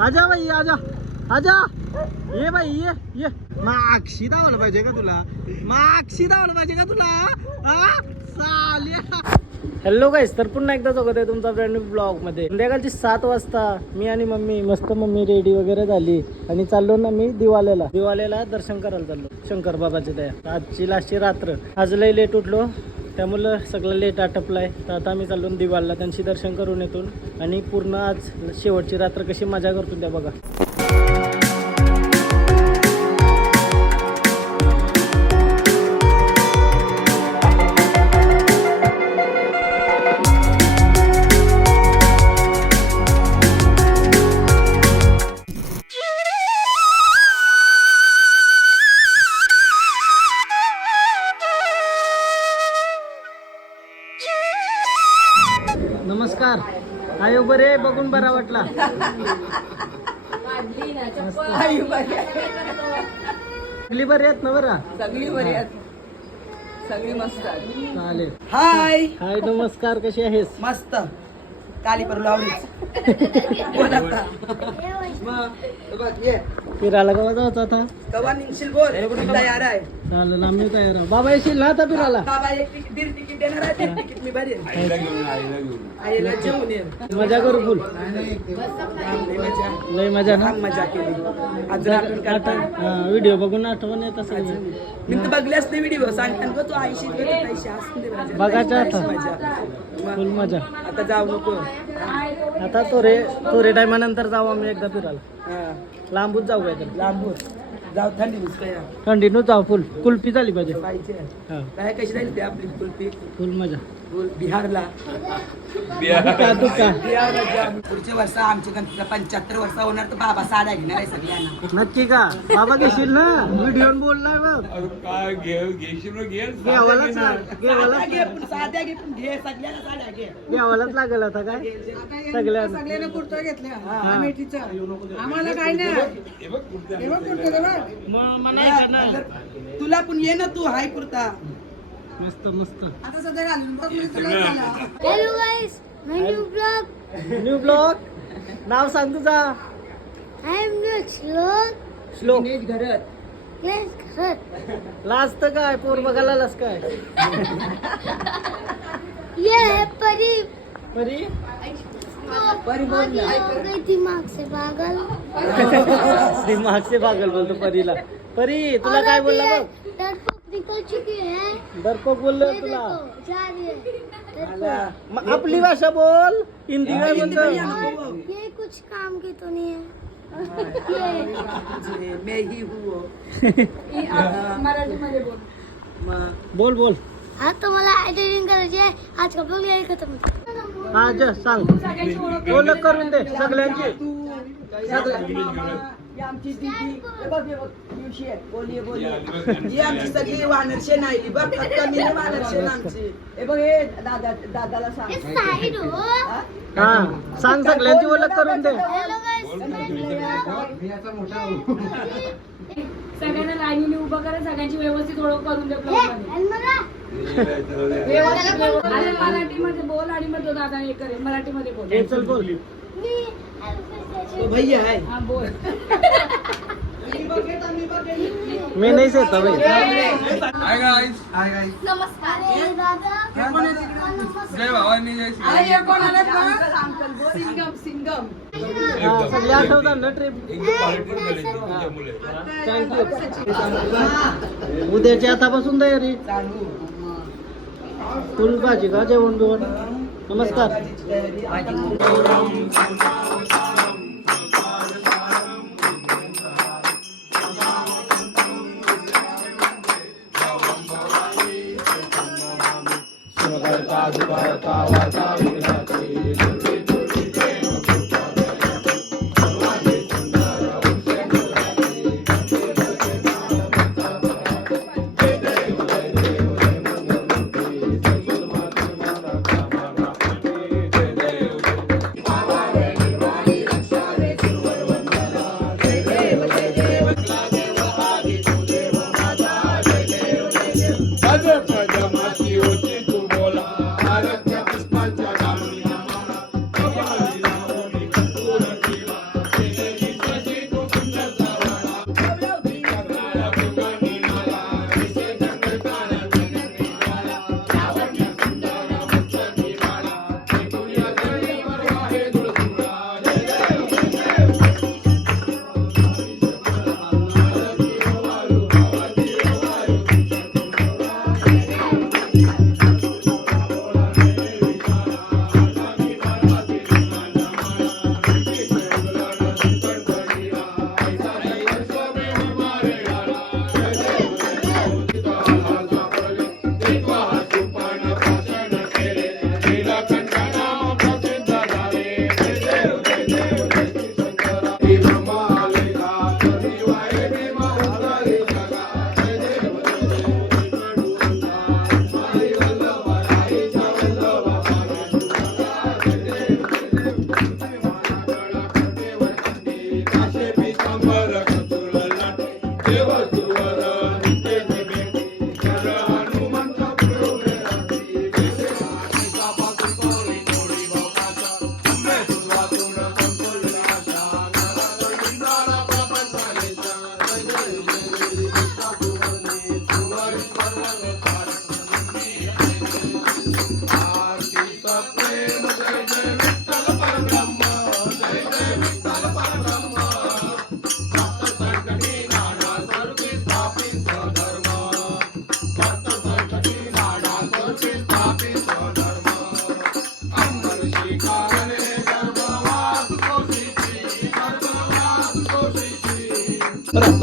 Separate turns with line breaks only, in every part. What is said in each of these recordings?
आजा भाई आजा। आजा। ये भाई ये ये। माक्षी धावलं पाहिजे का तुला? माक्षी धावलं पाहिजे का तुला? साल्या। हॅलो गाईस तर पुन्हा एकदा स्वागत आहे तुमचा ब्रँड ब्लॉगमध्ये. संध्याकाळची सात वाजता मी आणि मम्मी मस्त मम्मी रेडी वगैरे झाली. आणि चाललो ना मी दिवाल्याला दिवालेला दर्शन करायला चाललो. शंकर बाबाची दया. आजची लास्टची रात्र. आज लय लेट उठलो. त्यामुळं सगळं लेट आटपलाय. तर आता आम्ही चाललो दिवाळला. त्यांची दर्शन करून येतो आणि पूर्ण आज शेवटची रात्र कशी मजा करतो त्या बघा. बरा वाटला सगळी बरी आहेत ना बरा?
सगळी बरी आहेत. सगळी मस्त आहेत.
चालेल.
हाय.
हाय नमस्कार कशी आहेस?
मस्त. काली पर ये
फिरायला केव्हा जायचं आता?
कवा निघशील बोल? तयार आहे.
चालेल आम्ही तयार आहोत. बाबा येशील ना आता फिरायला?
बाबा एक तिकीट दीड तिकीट देणार आहे ते तिकीट मी आईला जेवून ये.
मजा करू फुल?
लय मजा.
ना?
मजा केली. अजून आपण करता.
व्हिडिओ बघून आठवण येत असेल.
मी तर बघले असते व्हिडिओ. सांगताना गं तू ऐंशी पैसे असते. मजा.
बघायचं आता.
मजा.
फुल मजा.
आता जाऊ नको.
आता तोरे तोरे टायमानंतर जाऊ आम्ही एकदा फिरायला. लांबूच जाऊ काय तर
लांबून. जाऊ थंडी
कंटिन्यू जाऊ फुल. कुल्फी झाली पाहिजे.
पाहिजे
हा.
काय कशी राहील ते आपली कुल्फी?
फुल मजा.
बिहारला. पुढच्या वर्ष आमच्या गणपतीला पंच्याहत्तर वर्ष होणार तर बाबा साड्या घेणार आहे सगळ्यांना.
नक्की का? बाबा घेशील ना? व्हिडिओ बोललाय बघ.
काय घे घेशील ना घे
घ्यावालाच
साड्या
घ्यावालाच
घे पण साध्या घे पण घे सगळ्यांना साड्या घे.
घ्यावालाच लागेल आता काय? सगळ्यांना.
सगळ्यांना कुर्ता घेतल्या. अमेठीचा आम्हाला काय नाही.
बघ कुठे
बघ कुर्ता बघ.
मग म्हणायचं ना.
तुला पण ये ना तू हाय कुर्ता.
मस्त मस्त.
आता सध्या घालून बघ म्हणजे तुला झाला.
Hello guys, my new vlog.
New vlog नाव सांग तुझा.
I am Rich Vlog.
श्लोक.
नीट घरात.
लाजत काय पोर बघायला लाज काय?
ये है परी.
परी?
परी बोल.
हो गई दिमाग से पागल.
दिमाग से पागल बोलतो परीला. परी तुला काय
अभी
बोलला बघ?
निकल चुकी है
डरपोक बोललो
ये
तुला
देखो जा रही है
आला.
डरपोक
मग आपली भाषा बोल हिंदी काय
हिंदी
म्हणतो
में यहाँ को
और ये कुछ काम की तो नहीं है ये
जे मैं ही हूँ मग
बोल बोल
हा तर मला एडिटिंग करायची आहे आज का ब्लॉग यायला खतम
हा जा सांग ओळख करून दे सगळ्यांची
ही आमची दीदी. हे बघ हे बघ पिवशी आहे. बोलिये बोलिये ही आमची सगळी वानरशेन आहे. बघ कमी नाही वानरशेन आमची. हे बघ हे दादा दादाला सांग.
हो
हा. सांग सगळ्यांची ओळख करून दे.
हेलो गाइस
सगळ्यांना लाईनीने उभं करा सगळ्यांची व्यवस्थित ओळख करून दे
ब्लॉगमध्ये
व्यवस्थित व्यवस्थित. मराठीमध्ये बोल आणि मग तो दादा हे करेल. मराठीमध्ये बोल.
हे चल बोल.
मी
तो भैया
हा। बोल।
मी नाही भाई।
हाय गाईस
नमस्कार हे
जय भवानी जय श्री
हे? कोण आले सिंगम सिंगम
सगळे आठवतात ना ट्रिप उद्याची आतापासून तयारी.
चालू
फुल भाजी का जेवण बिवण नमस्कार करता सुभारता वाचा विराची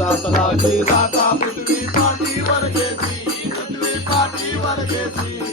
रात्राची जाता पृथ्वी पाठीवर घेतली पृथ्वी पाठीवर घेतली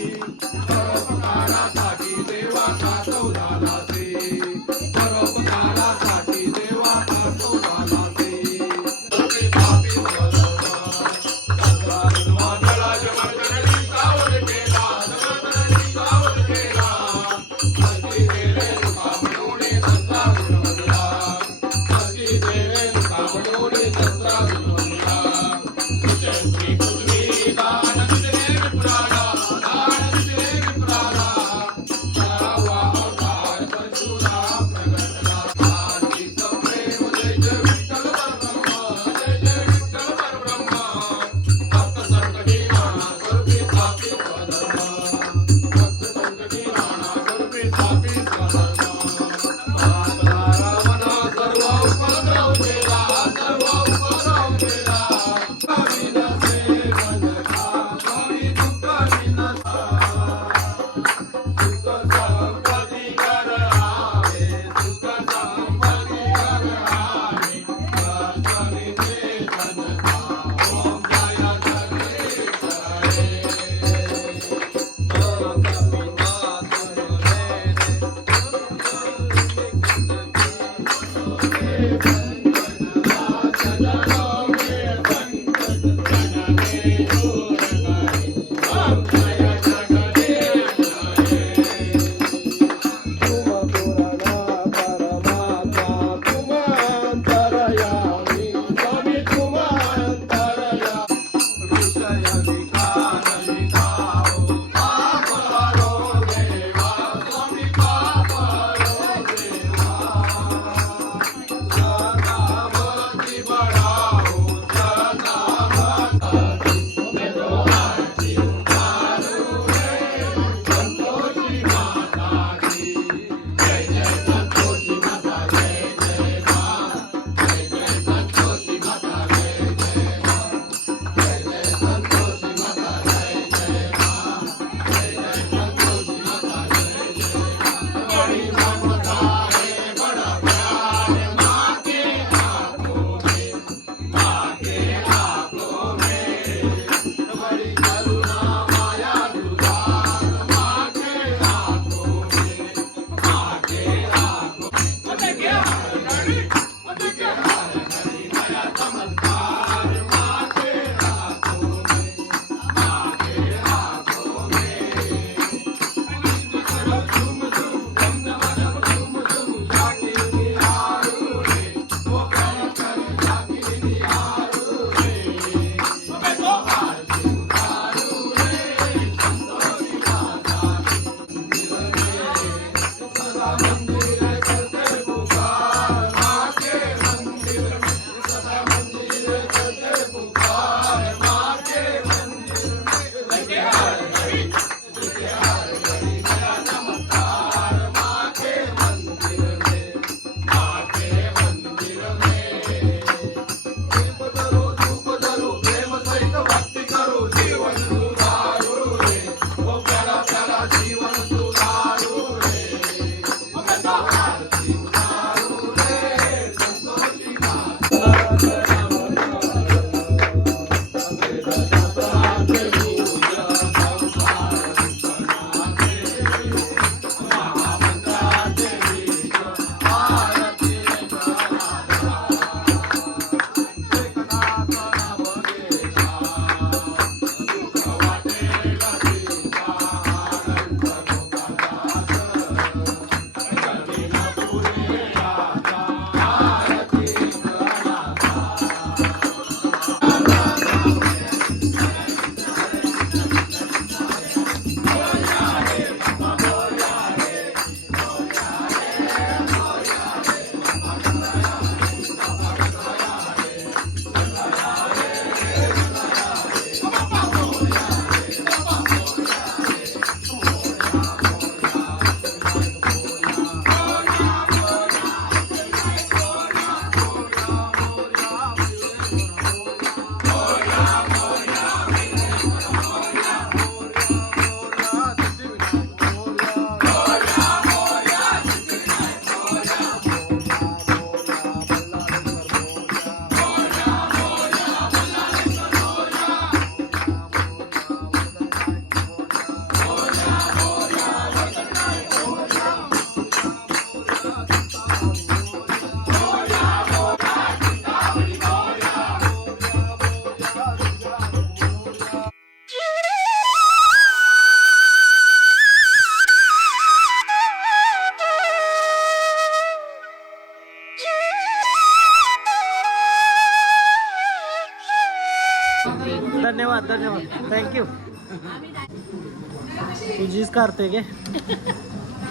करते गे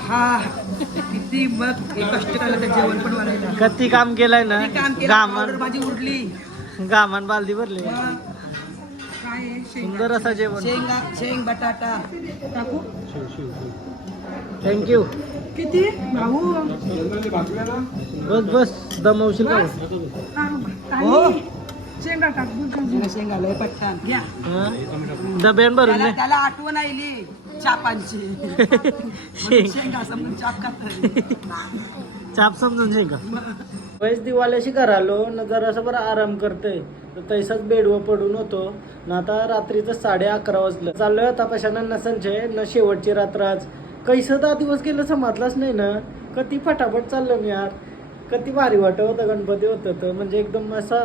हा किती एक कष्ट केलं तर जेवण पण
कधी काम केलंय ना?
किती काम केलं
गामान.
powder भाजी उरली.
गामान बालदी भरली.
मग काय आहे? शेंगा.
सुंदर असं जेवण.
शेंगा शेंग बटाटा. टाकू?
थँक्यू
किती? भाऊ.
बस बस. दमवशील का?
हो. शेंगा टाक शेंगा लय पटकन घ्या.
हा? डब्यान भरून
त्याला
नाही
त्याला आठवण आली चापांची. म्हणून शेंगा. समजून चाप खात
चाप समजून दिवाल्याशी घरा आलो न जरा असं बरं आराम करते तर तैसाच बेडवर पडून होतो. ना आता रात्रीचं साडे अकरा वाजलं. चाललोय आता पशाना नसनचे न शेवटची रात्र आज. कैसं दहा दिवस गेलं समजलाच नाही ना? कधी फटाफट चाललं मी यार? कधी भारी वाटत होतं गणपती होतं तर. म्हणजे एकदम असा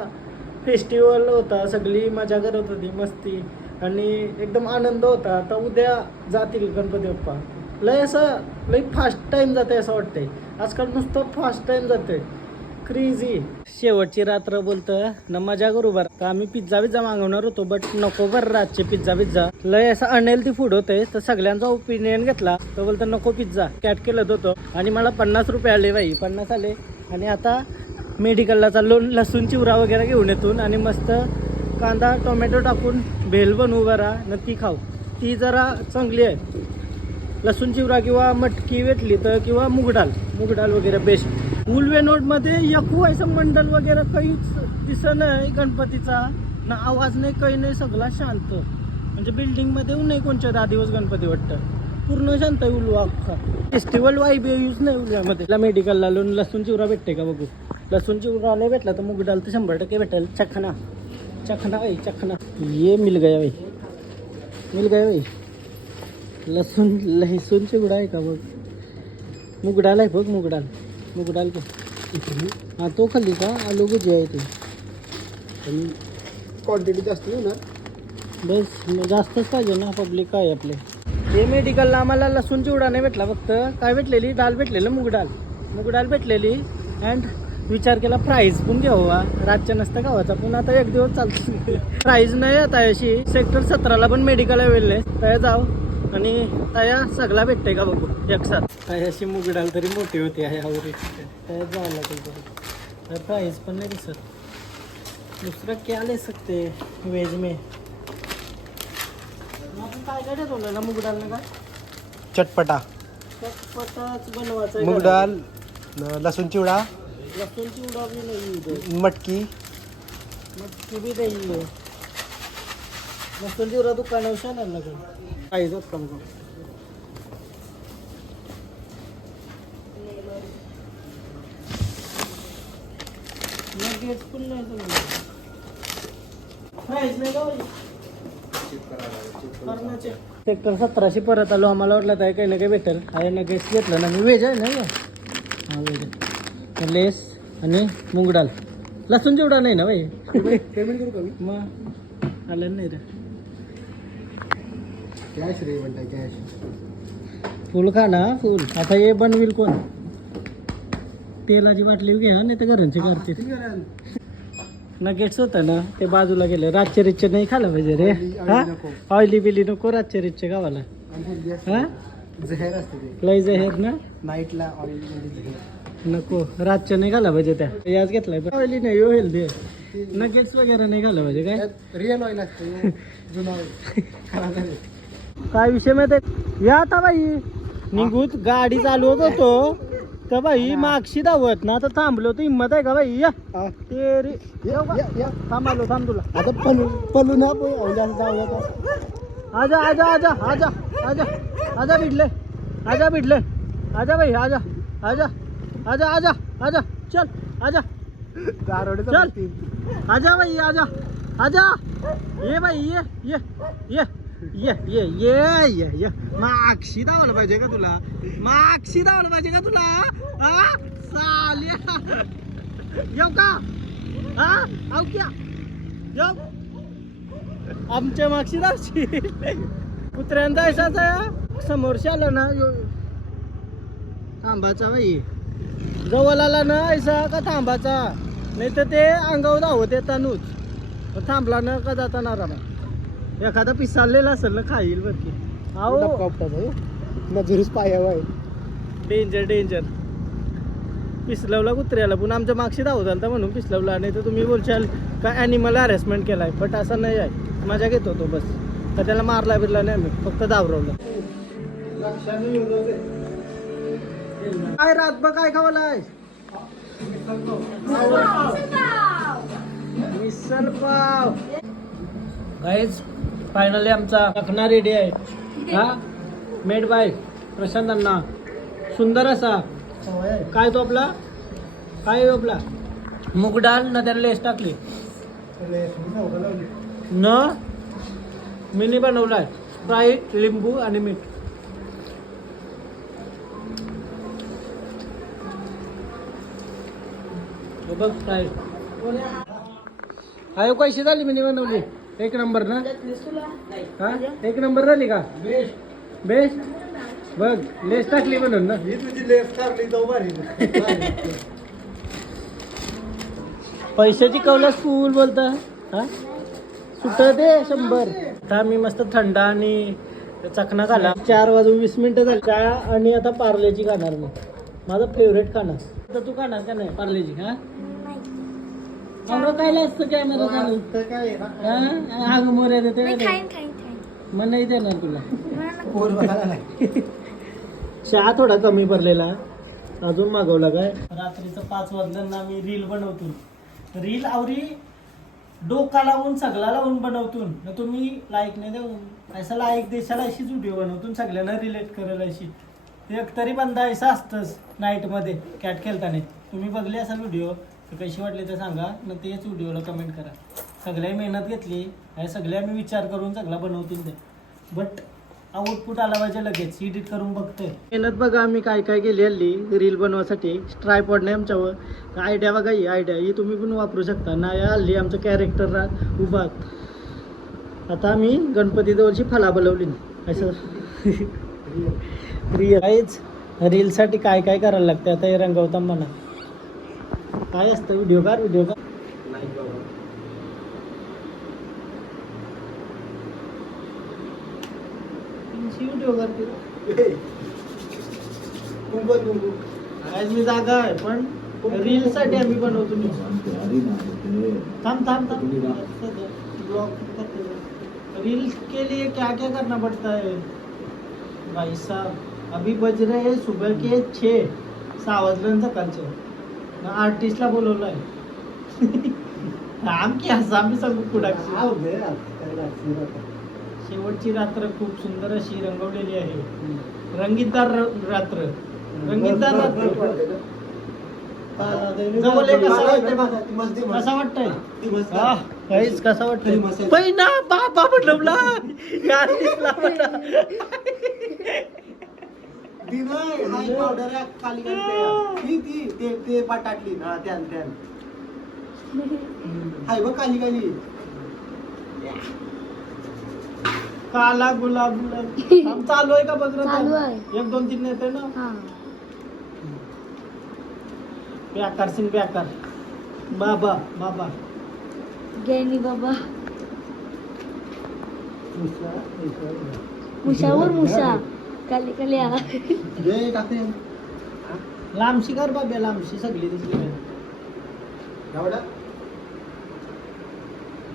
फेस्टिवल होता सगळी मजा करत होती मस्ती. आणि एकदम आनंद होता. आता उद्या जातील गणपती बाप्पा. लय असं लय फास्ट टाइम जाते असं वाटतंय. आजकाल नुसतं फास्ट टाईम जाते क्रेझी शेवटची रात्र बोलतं ना मजा करू बरं. तर आम्ही पिझ्झा बिझ्झा मागवणार होतो बट नको बरं रातचे पिझ्झा बिझ्झा लय असं अनहेल्थी फूड होते तर सगळ्यांचा ओपिनियन घेतला. तर बोलतं नको पिझ्झा कॅट केलं होतो आणि मला पन्नास रुपये आले बाई. पन्नास आले. आणि आता मेडिकलला चाललो लसूण चिवरा वगैरे घेऊन येतून आणि मस्त कांदा टोमॅटो टाकून भेल बनवू राहा न ती खाऊ. ती जरा चांगली आहे. लसूण चिवरा किंवा मटकी भेटली तर किंवा मुगडाल मुगडाल वगैरे बेस्ट उलवेनोडमध्ये यकू यकुवायचं मंडल वगैरे काहीच दिसत नाही गणपतीचा. ना आवाज नाही काही नाही सगळा शांत. म्हणजे बिल्डिंगमध्ये नाही कोणच्या दहा दिवस गणपती वाटतं. पूर्ण शांत आहे उलवा अख्खा. फेस्टिवल वाईब यूज नाही उलव्यामध्ये. मेडिकलला लावून लसूण चिवरा भेटते का बघू? लसूण चिवरा नाही भेटला तर मुगडाल तर शंभर टक्के भेटेल. चखना. चखना भाई चखना. ये मिल गया भाई मिल गया भाई लसूण लहसून चिवडा आहे का बघ? मुगडाल आहे बघ मुगडाल. मुगडाल बघ. हा तो खाल्ली का? आलू भुजी आहे ती.
क्वांटिटी जास्त नाही ना
बस मग जास्तच पाहिजे ना पब्लिक काय आपले. हे मेडिकलला आम्हाला लसूण चिवडा नाही भेटला फक्त. काय भेटलेली? डाल भेटलेलं मुगडाल. मुगडाल भेटलेली. अँड विचार केला प्राईज पण घ्यावा रातच्या नसतं गावाचा पण आता एक दिवस चालतो. प्राईज नाही आता अशी सेक्टर सतराला पण मेडिकल अवेलेबल आहे. तया जाऊ. आणि तया सगळा भेटते का बघू? एक साथ. तयाशी मुगडाल तरी मोठी होती आहे आवरी तया जावं लागेल बघू. प्राईज पण नाही दिसत. दूसरा क्या ले सकते वेज में. आपण काय काय ठरवलं ना मुग डाल ना काय?
चटपटा.
चटपटाच बनवायचं आहे
मूग
घरात.
डाल न- लसूण चिवडा
लसूण चिवडा बी नाही.
मटकी.
मटकी बी नाही आहे. लसूण चिवडा दुकानावर शाणार लागेल पण नाही प्राईस नाही का बाई? सेक्टर सतराशे परत आलो. आम्हाला वाटलं तर काही ना काही भेटेल. आहे ना गेस घेतलं ना मी. व्हेज आहे ना हे? व्हेज आहे. लेस आणि मूग डाल लसूण चिवडा नाही ना भाई
पेमेंट करू का मी?
मग आलं नाही रे.
कॅश रे म्हणताय कॅश
फुल खा ना. फुल. आता हे बनविल कोण? तेलाची बाटली घ्या नाही तर घरांची करते नगेट्स होतं ना ते बाजूला गेले. रातचे रिच्चे नाही खाल्लं पाहिजे रे. हा. ऑइली बिली नको रातचे रिच्चे गावाला हा
जहेर असते ते.
लय जहेर ना?
नाईटला ऑइल
नको रातच्या नाही घाला पाहिजे त्या. याच घेतलाय. ऑइली नाही हेल्दी नगेट्स वगैरे नाही घाला पाहिजे काय?
रिअल ऑइल असते जुना ऑइल
काय विषय माहिती या आता बाई. निघूत गाडी चालवत होतो. तर बाई मागशी धावत ना आता थांबलो तर हिंमत आहे का बाई? या. ते रे
या.
थांब तुला.
आता पलू पलू ना
आजा आजा आजा आजा आजा आजा भिडले. आजा भिडले. आजा बाई आजा आजा. आजा आजा आजा चल आजा.
गारोडे
चल. आजा भाई आजा आजा. ये भाई ये ये ये ये ये ये ये ये. मागशी धावलं पाहिजे का तुला? मागशी धावलं पाहिजे का तुला? हा साल्या येऊ का? हा आऊ क्या? येऊ. आमच्या मागशी धावशी कुत्र्यांचा ऐसाच आहे समोरशी आलं ना थांबाचा बाई. जवळ आला ना ऐसा का थांबाचा? नाही तर ते अंगावर धावत येतानूच. थांबला ना का जाताना आरामात. एखादा पिसाळलेला असेल ना खाईल बरं की. अहो
मजुरीच पायावर
डेंजर डेंजर पिसलवला कुत्र्याला. पण आमच्या मागशी धावत आलता म्हणून पिसलवला. नाही तर तुम्ही बोलशाल का ॲनिमल हॅरेसमेंट केलाय? बट असं नाही आहे. मजा घेतो तो बस. तर त्याला मारला बिरला नाही आम्ही. फक्त दावरवलं काय रातभर काय खावलाय मिसळ पाव गाईज फायनली आमचा लखना रेडी आहे. हा? Made by Prashant Anna. सुंदर असा. काय तो आपला? काय आपला? मूग डाळ न त्याला लेस टाकली. न? मिनी बनवलाय. फ्राय लिंबू आणि मीठ. बघ आहे कशी झाली मिनी बनवली एक नंबर ना? हा? एक नंबर झाली का? बेस्ट. बघ लेस टाकली म्हणून ना.
ही तुझी लेस भारी.
पैशाची कवलास फुल बोलता. हा? सुट दे शंभर. आता मी मस्त थंडा आणि चकना खाला चार वाजून वीस मिनिटं झाली. काय आणि आता पार्लेची खाणार मी. माझा फेवरेट खाणार. तर तू खाणार का नाही पार्लेची हा? आम्हाला काय असतं काय मला
तर काय
हा? मोऱ्या देते
नाही खाईन खाईन खाईन.
मग नाही देणार तुला.
नाही.
चहा थोडा कमी पडलेला अजून मागवला काय? रात्रीचं पाच वाजल्यांना मी रील बनवतो. रील आवरी डोका लावून सगळा लावून बनवतून न तुम्ही लाईक नाही देऊन असा लाईक देशाला अशीच व्हिडिओ बनवतून सगळ्यांना रिलेट करेल अशी. एक तरी बंदा ऐसा असतंच नाईटमध्ये कॅट खेळताना. तुम्ही बघले असाल व्हिडिओ तर कशी वाटली तर सांगा. न तेच व्हिडिओला कमेंट करा. सगळ्या मेहनत घेतली आणि सगळ्या मी विचार करून सगळा बनवतील ते. बट आउटपुट आला पाहिजे लगेच एडिट करून बघतोय मेहनत बघा आम्ही काय काय केली हल्ली रील बनवासाठी. ट्रायपॉड पडणे आमच्यावर. आयडिया बघा ही आयडिया ही तुम्ही पण वापरू शकता. नाही हल्ली आमचं कॅरेक्टर उभा आता आम्ही गणपती जवळची फला बोलवली. असं. रिअलाइज रीलसाठी काय काय करायला लागतं? आता हे रंगवता म्हणा. काय असतं? व्हिडिओ कार व्हिडिओ कार व्हिडिओ करते
कुंकू कुंकू.
आज मी जागा आहे पण रील साठी आम्ही बनवतो मी. थांब थांब थांब. ब्लॉग रील्स के लिए क्या क्या करना पड़ता है? भाई साहब अभी बज रहे हैं सुबह के छः सहा वाजल्यानं सकाळचे आर्टिस्टला बोलवलं आहे की असं आम्ही सांगू कुडाक्षी. शेवटची रात्र खूप सुंदर अशी रंगवलेली आहे. रंगीतदार रात्र. रंगीतदार रात्र. कसा वाटतंय? कसा वाटतंय? पहिना बाबा यार दिसला
खाली ती ती ते ते पाटाटली हा त्यान त्यान. हाय बघ खाली खाली.
काला गुलाब गुलाब. चालू आहे का बघ
चालू. आहे.
एक दोन तीन येते ना?
हा.
बेकार सिंग बेकार बाबा बाबा.
गेनी बाबा.
मुसळा.
मुशावर मुशा खाली खाली आ
टाकते
लांबशी कर बाब्या लांबशी सगळी दिसली
एवढा?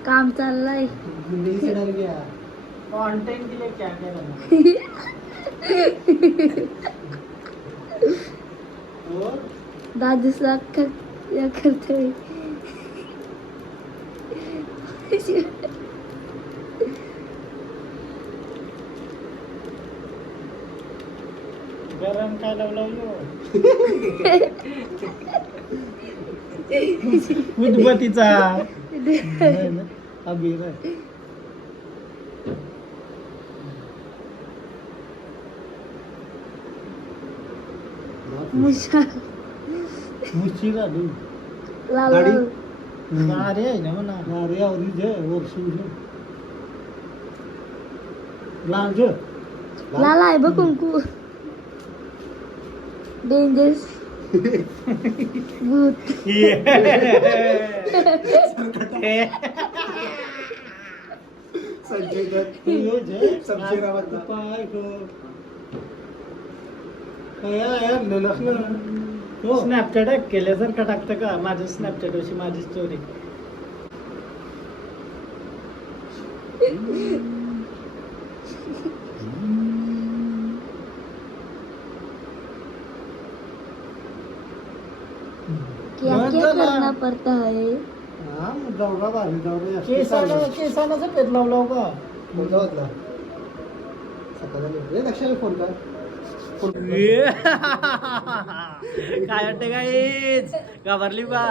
काम चाललंय.
घ्या
कॉन्टेंट के लिए क्या क्या करना और
दादूसा कर या करते
गरम काय लावलं उदबत्तीचा अबीर आहे.
मुशा
मुची घालू
लाल
गाडी?
लाल.
अरे आहे ना म्हणा
अरे आवरी जे वर्षी
लांज
लाल आहे बघ कुंकू डेंजरस भूत
संजय दत्त
यो जय
शमशेर रावतला.
पाय गो. काय आहे, नलख ना. हो स्नॅपचॅट केल्यासारखं टाकतं का माझं स्नॅपचॅट अशी माझी स्टोरी
क्या करना पड़ता है।
दौडा दौडा
केसाला का?
लक्षाला फोन कर.
काय वाटते काहीच घाबरली का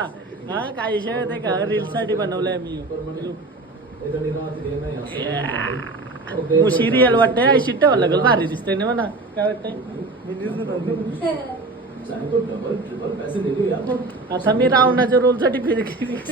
हा काय विषय होते का? रील साठी बनवलंय मी. मुशी रिअल वाटतंय. आई शिट्ट लागल भारी दिसतंय ना म्हणा काय वाटतंय? आता मी रावणाच्या रोलसाठी फिक्स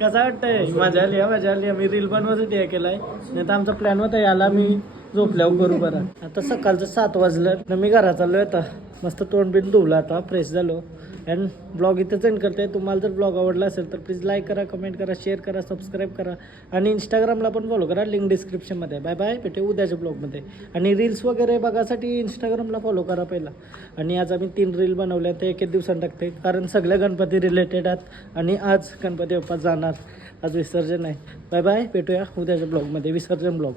कसा वाटतंय? मजा आली हा, मजा आली. मी रील बनवायसाठी हे केलाय. नाही तर आमचा प्लॅन होता याला मी झोपल्यावर करू बरं. आता सकाळचं सात वाजलं. तर मी घरात चाललो आता. मस्त तोंड बिन धुवलं आता. फ्रेश झालो. अँड ब्लॉग इथंच एंड करते तुम्हाला जर ब्लॉग आवडला असेल तर प्लीज लाईक करा कमेंट करा शेअर करा सबस्क्राईब करा. आणि इंस्टाग्रामला पण फॉलो करा. लिंक डिस्क्रिप्शनमध्ये बाय बाय भेटे उद्याच्या ब्लॉगमध्ये आणि रील्स वगैरे बघासाठी इंस्टाग्रामला फॉलो करा पहिला. आणि आज आम्ही तीन रील बनवल्या ते एक एक दिवसांनी टाकते. कारण सगळ्या गणपती रिलेटेड आहेत. आणि आज गणपती बाप्पा जाणार. आज विसर्जन आहे. बाय बाय भेटूया उद्याच्या ब्लॉगमध्ये विसर्जन ब्लॉग